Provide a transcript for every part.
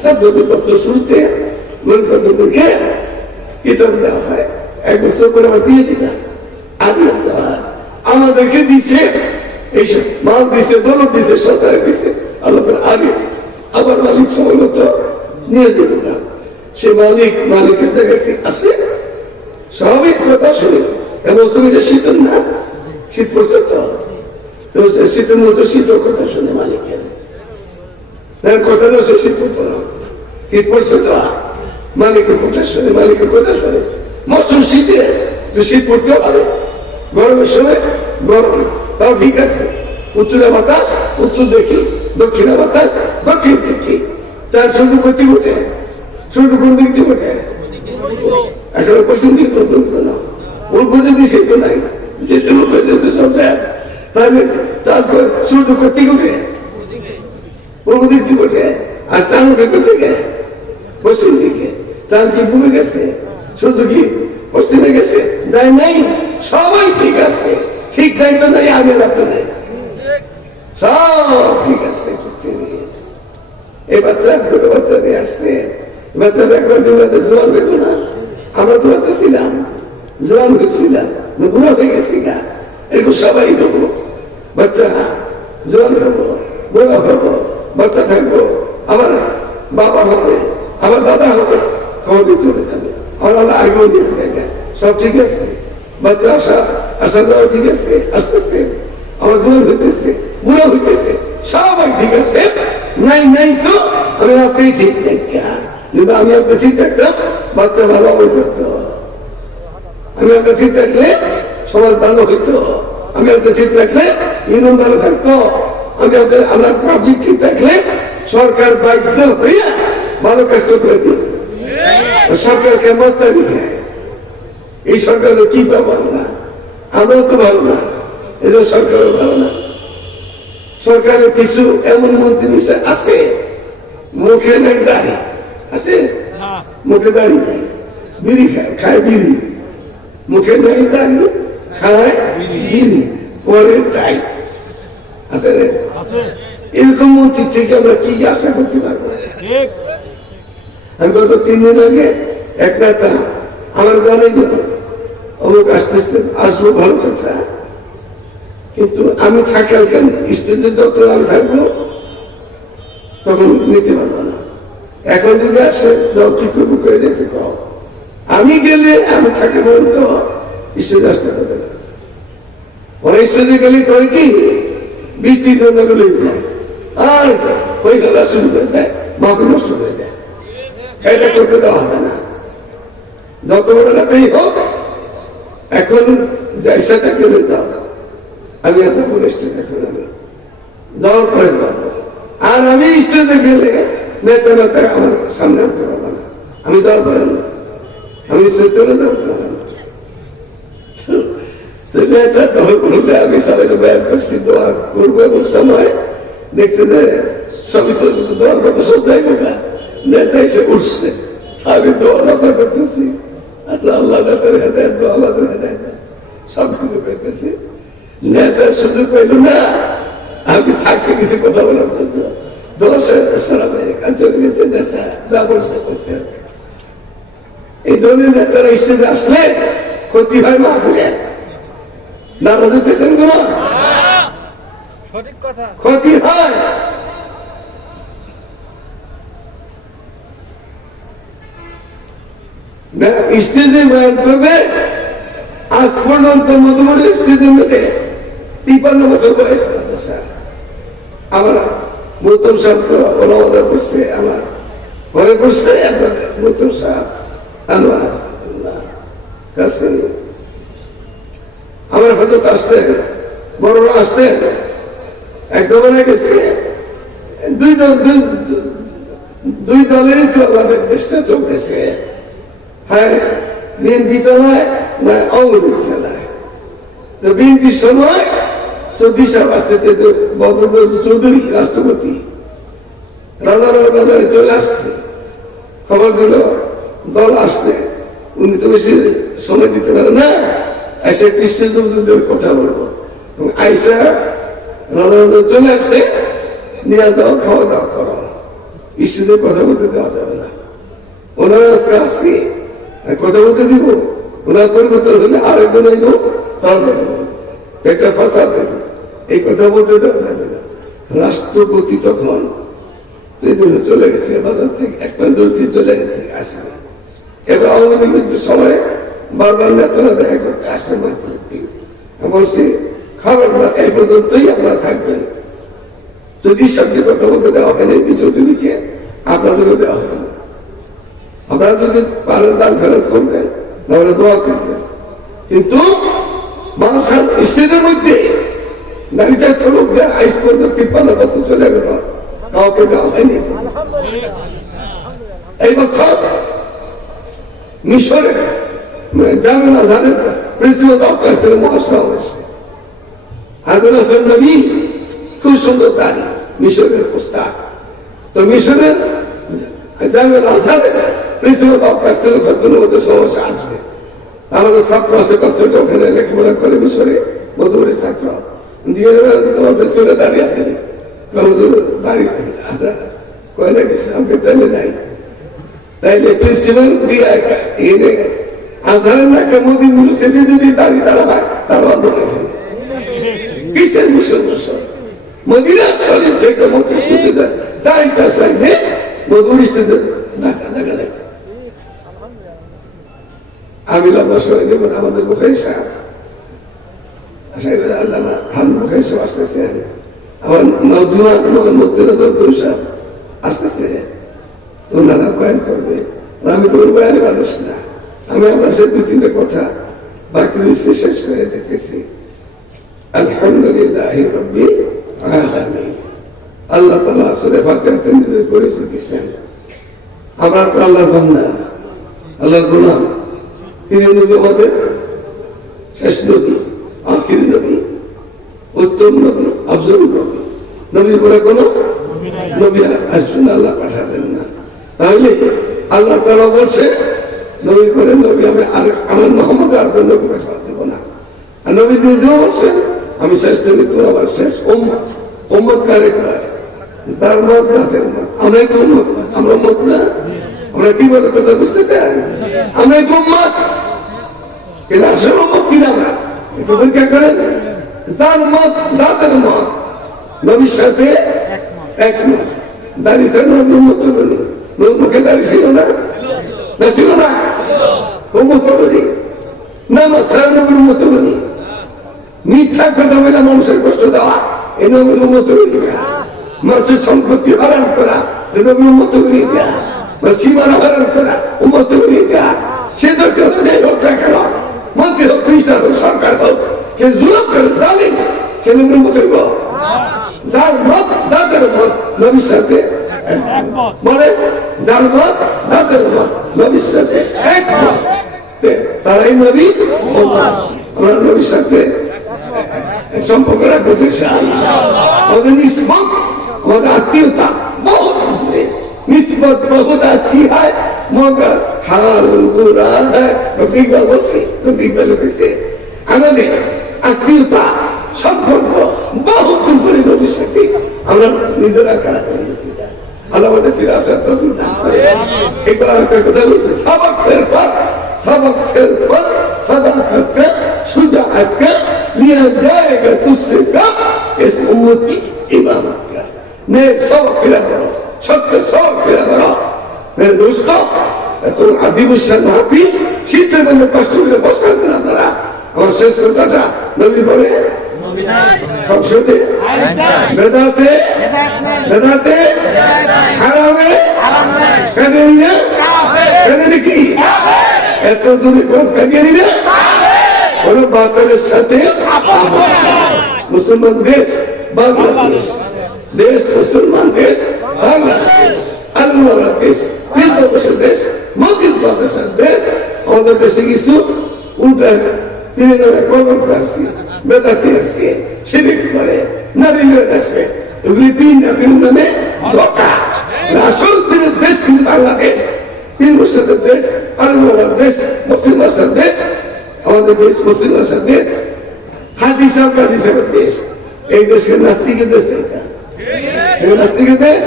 ছাত্রদের বছর শুরুতে গণতন্ত্রকে কিতাব দেওয়া হয়, 1 বছর করে আমার দিয়ে দিতাম। আমি আমাদেরকে দিচ্ছে এইসব মাল দিছে, দৌলত দিছে, সরকার দিছে আল্লাহ। আমি আবার মালিক সময় মতো নিয়ে দেব না। সে মালিকের জায়গায় আছে, স্বাভাবিক কথা শুনে। এবং তুমি যে শীতল না, শীত পড়ছে তো শীতের মতো শীতল কথা শুনে মালিকের কথা না, শীত পড়তো না, শীত পড়ছে তো মালিকের কথা শুনে, মালিকের কথা শুনে। মৌসুম শীতে তো শীত পড়তেও পারে, গরমের সময় গরম, তাও ঠিক আছে। উত্তরে বাতাস উত্তর দেখি, দক্ষিণে বাতাস দক্ষিণ দেখি। তার শুধু ক্ষতি উঠে, শুধু কোন দিক দিয়ে ওঠে, এখন পশ্চিম দিক না, ওর বোঝে দিয়ে সেই তো নাই, যেটা যেতে সব যায়। তাহলে তারপর শুধু ক্ষতি উঠে পূর্ব দিক দিয়ে ওঠে, আর চান উঠে কোথেকে? পশ্চিম দিকে। চান কি ডুবে গেছে? শুধু কি পশ্চিমে গেছে? যায় নাই, সবাই ঠিক আছে। ঠিক নাই তো নাই, আগে লাগতো নাই, সব ঠিক আছে। এই বাচ্চা ছোট বাচ্চা নিয়ে আসছে, বাচ্চাটা একবার জোয়ান হইব না। আমরা তো বাচ্চা ছিলাম, জোয়ান হয়েছিলাম, বুড়া হয়ে গেছি গা, এরকম সবাই হবো। বাচ্চা জোয়ান হবো, বুড়া হবো, বাচ্চা থাকবো, আবার বাবা হবে, আবার দাদা হবে, কবে চলে যাবে। আমার আগেও দিয়ে থাকে, সব ঠিক আছে। বাচ্চা আসা যাওয়া ঠিক আছে, আসতেছে, আমার জোয়ান হইতেছে, বুড়া হইতেছে, সবাই ঠিক আছে। নাই নাই তো আমি আপনি ঠিক থাকা, কিন্তু আমি আপনি ঠিক থাকতাম, বাচ্চা ভালো করতো। আমি আপনার ঠিক থাকলে সমাজ ভালো হইতো, আমি আপনার ঠিক থাকলে ইউনিয়ন ভালো থাকতো, আমি আপনার পাবলিক ঠিক থাকলে সরকার বাধ্য হইয়া ভালো কাজ করতে দিত। সরকারকে মত দিকে এই সরকার কি পাবো না, আমরাও তো ভালো না, এই সরকারও ভালো না। সরকারের কিছু এমন মন্ত্রী আছে মুখে নেই দাড়ি আছে, মুখে দাড়ি নেই, বিড়ি খায় বিড়ি, মুখে নেই দাড়ি খায় বিড়ি, পরে টাই আছে। এরকম মন্ত্রী থেকে আমরা কি আশা করতে পারবো? আমি গত 3 দিন আগে এক নেতা আমার জানি না অমুক আসতেছে, আসবো ভালো কথা, কিন্তু আমি থাকি ওখানে স্টেজে যত আমি থাকবো তখন নিতে পারবো না। এখন যদি আসে যাও কি করবো করে যেতে কও, আমি গেলে আমি থাকি পর্যন্ত স্টেজে আসতে পারবে না। ওরা স্টেজে গেলে করে কি 20-30 জন গেলে যায়, আর ওই গলা শুরু করে দেয়, মাকে নষ্ট করে দেয়। এটা করতে দেওয়া হবে না, যত বড় রাতেই হোক। এখন যাইসা তাকে যাও, আমি এত বলে স্টেজে করে যাওয়ার পরে যাবো। আর আমি স্টেজে গেলে নেতা নেতা আমার সামনে আনতে পারবো না, আমি যাওয়ার পরে না, আমি স্টেজ চলে যাবো। নেতা দল করলে আমি সবাই ব্যয় করছি, দোয়া করবো। এমন সময় দেখতে যে সবই তো দোয়ার কথা সব যাইবো না, নেতা এসে উঠছে, আমি দোয়া রান্না করতেছি, আল্লাহ নেতার হেদায়েত, আল্লাহ হেদায়েত, সব কিছু পেতেছি। নেতা সুযোগ পাইল না, আমি থাকতে কিছু কথা বলার জন্য 10 চলে গেছে। নেতা যা বলছে বলছে। এই দলের নেতারা স্টেজে আসলে ক্ষতি হয় না, নারা দিতেছেন কোন সঠিক কথা, ক্ষতি হয়। স্টেজে বয়ান করবে, আজ পর্যন্ত মধুমণি স্টেজের মধ্যে 53 বছর বয়স আমার মতুল সাহেব তো ওরা করছে, আমার ঘরে করছে মতুল সাহেব আনোয়ার কাছে। আমার হয়তো আসতেন, বড়রা আসতেন, একদম গেছে। দুই দলেরই তো আমাদের দেশটা চলতেছে, হ্যাঁ বিএনপি চালায় না আওয়ামী লীগ চালায়। তো বিএনপির সময় 24 বাড়তেছে, বদরুল চৌধুরী রাষ্ট্রপতি রাজারে চলে আসছে, খবর দিল দল আসছে, উনি তো বেশি সময় দিতে পারে না, এসে কৃষ্ণের কথা বলবো। আইসা রাজা চলে আসছে, নিয়ে দাও, খাওয়া দাওয়া করো। স্ত্রীদের কথা বলতে দেওয়া যাবে না। ওনার আজকে আসছে কথা বলতে দিব, ওনার পরিবর্তন হলে আরেকজন আইব, তারপরে একটা ফাঁসা দেবে, এই কথা বলতে দেওয়া যাবে না। রাষ্ট্রপতি তখন চলে গেছে বাজার থেকে, এক দলছি চলে গেছে, আসবে। এবার আওয়ামী লীগের সময় বারবার নেতারা দেখা করতে আসে না, বলছি খাবার না এই পর্যন্তই আপনারা থাকবেন, যদি সবচেয়ে কথা বলতে দেওয়া হয় না বিজেপিকে আপনাদেরও দেওয়া হবে না। আপনারা যদি পারেন দান ফেরত করবেন, তাহলে দোয়া করবেন, কিন্তু মানুষের স্ত্রীদের মধ্যে নারীটা লোক দেয় আইস পর্যন্ত 53 বছর চলে গেল, কাউকে দেওয়া হয়নি। এই বছর মিশরে জামিল আজহারের প্রিন্সিপাল ডক্টর মহাসমাবেশ হাজর হাসান নবী, খুব সুন্দর দাঁড়ি, মিশরের পোস্তাক। তো মিশরের জামিল আজহারের প্রিন্সিপাল ডক্টর ছিল মধ্যে সমস্যা আসবে। আমাদের ছাত্র আছে, বাচ্চাটা ওখানে লেখাপড়া করে মিশরে, মধুরের ছাত্র দিয়ে তোমার পেছনে দাঁড়িয়ে আছে, দাঁড়িয়ে কয় না গেছে আমাকে তাইলে নাই, তাইলে প্রিন্সিপাল দিয়ে এনে আজহারের না মোদী ইউনিভার্সিটি যদি দাঁড়িয়ে তারা হয়, তার আন্দোলন কিসের মিশন মদিনা শরীর থেকে মন্ত্রী শুনতে দেয়, দাঁড়িয়ে চাইলে মধুরিষ্ঠদের দেখা দেখা লাগছে। আমি লম্বা সময় দেখুন আমাদের বুখারী সাহেব আল্লামা হারুন বুখারী সাহেব আসতেছেন, আমার নওজোয়ান মোহাম্মদ জিনাদুল সাহেব আসতেছে, ওনারা বয়ান করবে। আমি তো ওর বয়ানে মানুষ না, আমি আপনার সাথে 2-3টা কথা বাকি শেষ করে দেখতেছি। আলহামদুলিল্লাহ রাব্বিল আলামিন। আল্লাহ তাআলা সূরা ফাতিহাতে নিজের পরিচয় দিয়েছেন। আমরা তো আল্লাহর বান্দা, আল্লাহর গোলাম। তিনি নবী, আমাদের শেষ নবী, আখির নবী, উত্তম নবী, আফজল নবী। নবীর পরে কোন নবী আসবেন আল্লাহ পাঠাবেন না। তাহলে আল্লাহ তাআলা বলছে নবীর পরে নবী, আমি আমার মোহাম্মদ আর কোন নবী পাঠাতে দেব না। আর নবী নিজেও বলছেন আমি শেষ নবী, তোমরা আমার শেষ উম্মত। উম্মত কারে কয়? তার মত তাদের মত। আমরাই তো উম্মত, আমরা উম্মত না? আমরা কি বলে কথা বুঝতেছেন? আমরাই তো উম্মত, কিন্তু আসল উম্মত কিনা আমরা একটু পরীক্ষা করেন। যার মত তাদের মত, নবীর সাথে একমত। দাঁড়িয়ে নবীর উম্মত বলি, নবীর মুখে দাঁড়িয়ে ছিল না, না ছিল না? উম্মত বলি, নামাজ ছাড়া নবীর উম্মত বলি। মিথ্যা কথা বলে মানুষের কষ্ট দেওয়া, এই নবীর উম্মত বলি না। মানুষের সম্পত্তি হারান করা, যে নবীর উম্মত বলি না। সীমানা হারান করা, উম্মত বলি না। সে তো হোক না কেন, মন্ত্রী হোক, মিনিস্টার হোক, সরকার হোক, সে জুলুম করে জালিম, সে নবীর উম্মত হইব। যার মত যাদের মত নবীর সাথে মানে যার মত যাদের মত নবীর সাথে একমত, তারাই নবী। আমরা নবীর সাথে সম্পর্ক রাখতে চাই। আমাদের নিষ্পত, আমাদের আত্মীয়তা বহুত निस्बत बहुत अच्छी है मगर हाल बुरा है। इकबाल বলছে, ইকবাল বলছে আমাদের আত্মীয়তা সম্পর্ক বহুত উপরে নবীর সাথে আমরা নিজেরা খারাপ হয়ে গেছি। আল্লাহ আমাদের ফিরে আসার তৌফিক দান করেন। ইকবাল একটা কথা বলছে, सबक फिर पर सदाकत का शुजाअत का लिया जाएगा तुझसे कम इस उम्मत की इमामत का। नेक सबक फिरा करो, সত্য সব ফিরে করো। মেরে দোস্ত, এত আজিবুসান মাহফিল শীতের মধ্যে কষ্ট করে বসাতেন আপনারা। আমার শেষ কথাটা নবী বলে সংসদে বেদাতে বেদাতে হারামে কাদিয়ানিয়া কাদিয়ানি কি এত দূরে কোন কাদিয়ানি না কোন বাতিলের সাথে মুসলমান দেশ বাংলাদেশ, দেশ মুসলমান দেশ বাংলাদেশ, আল্লাহর দেশ, ফিরদৌসের দেশ, মসজিদ মাদ্রাসার দেশ। আমাদের দেশে কিছু উল্টা তিনি কলম আসছে, বেদাতি আসছে, শিরিক করে, নারী আসছে, এগুলি তিন নামে ধোঁকা। আসল দিনের দেশ কিন্তু বাংলাদেশ, 3 বছরের দেশ, আল্লাহর দেশ, মুসলিম ভাষার দেশ, আমাদের দেশ মুসলিম ভাষার দেশ, হাদিস হাদিসের দেশ। এই দেশের নাস্তিকের দেশ, এটা নাস্তিকের দেশ।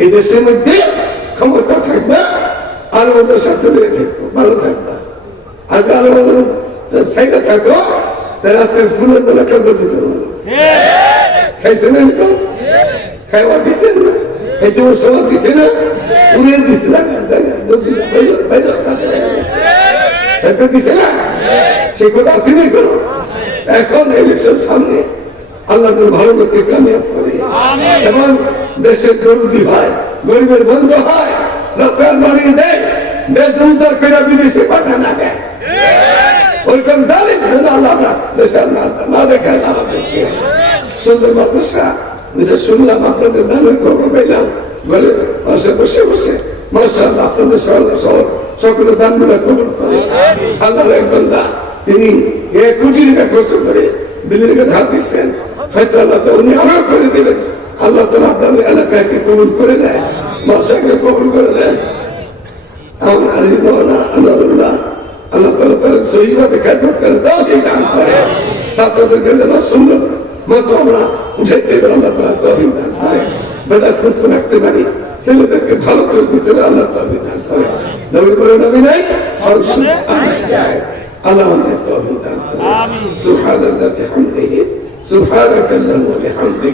এই দেশের মধ্যে ক্ষমতা থাকবে, আলমদের সাথে রয়ে থাকবো, ভালো থাকবা। আর আলমদের সাইডে থাকো, তাহলে আজকে ফুলের বেলা কেউ দিতে পারবো। খাইছেন এরকম? খাইবা দিচ্ছেন না? এই যে সবাই দিচ্ছে না, উড়িয়ে দিচ্ছে না, দিচ্ছে না, সে কথা আসেনি করো। এখন ইলেকশন সামনে, আল্লাহ ভালো করতে কামিয়াব করে এবং দেশের গরুদি হয়, গরিবের বন্ধ হয়, রাস্তার বানিয়ে দেয়, দেশ উদ্ধার করে বিদেশে পাঠানো দেয়। ওইরকম জানেন আল্লাহ দেশের না দেখে আমাদেরকে সুন্দর মাদ্রাসা শুনলাম, আপনাদের দানের খবর পেলাম, বলে পাশে বসে বসে মাশাআল্লাহ আপনাদের সকলের দানগুলো কবুল করে। আল্লাহর এক বান্দা তিনি 1 কোটি টাকা খরচ করে বিল্ডিং হাত দিচ্ছেন, হয়তো আল্লাহ তো উনি আরো করে দেবেন। আল্লাহ তাআলা আপনাদের এলাকাকে কবুল করে নেয়, মাসাকে কবুল করে নেয়। আমার আলী মাওলানা আল্লাহুল্লাহ আল্লাহ তাআলা তার সহিভাবে খেদমত করে তাওহীদ দান করে, ছাত্রদেরকে যেন সুন্দর মতো আমরা উঠাইতে পারি, আল্লাহ তাআলা তাওহীদ দান করে, বেদাত মুক্ত রাখতে পারি, ছেলেদেরকে ভালো করে করতে পারি, আল্লাহ তাওহীদ দান করে। নবীর পরে নবী নাই, আল্লাহ আমাদের তাওহীদ দান করে। সুবহানাল্লাহি ওয়া বিহামদিহি, সুবহানাকাল্লাহুম্মা ওয়া বিহামদিক।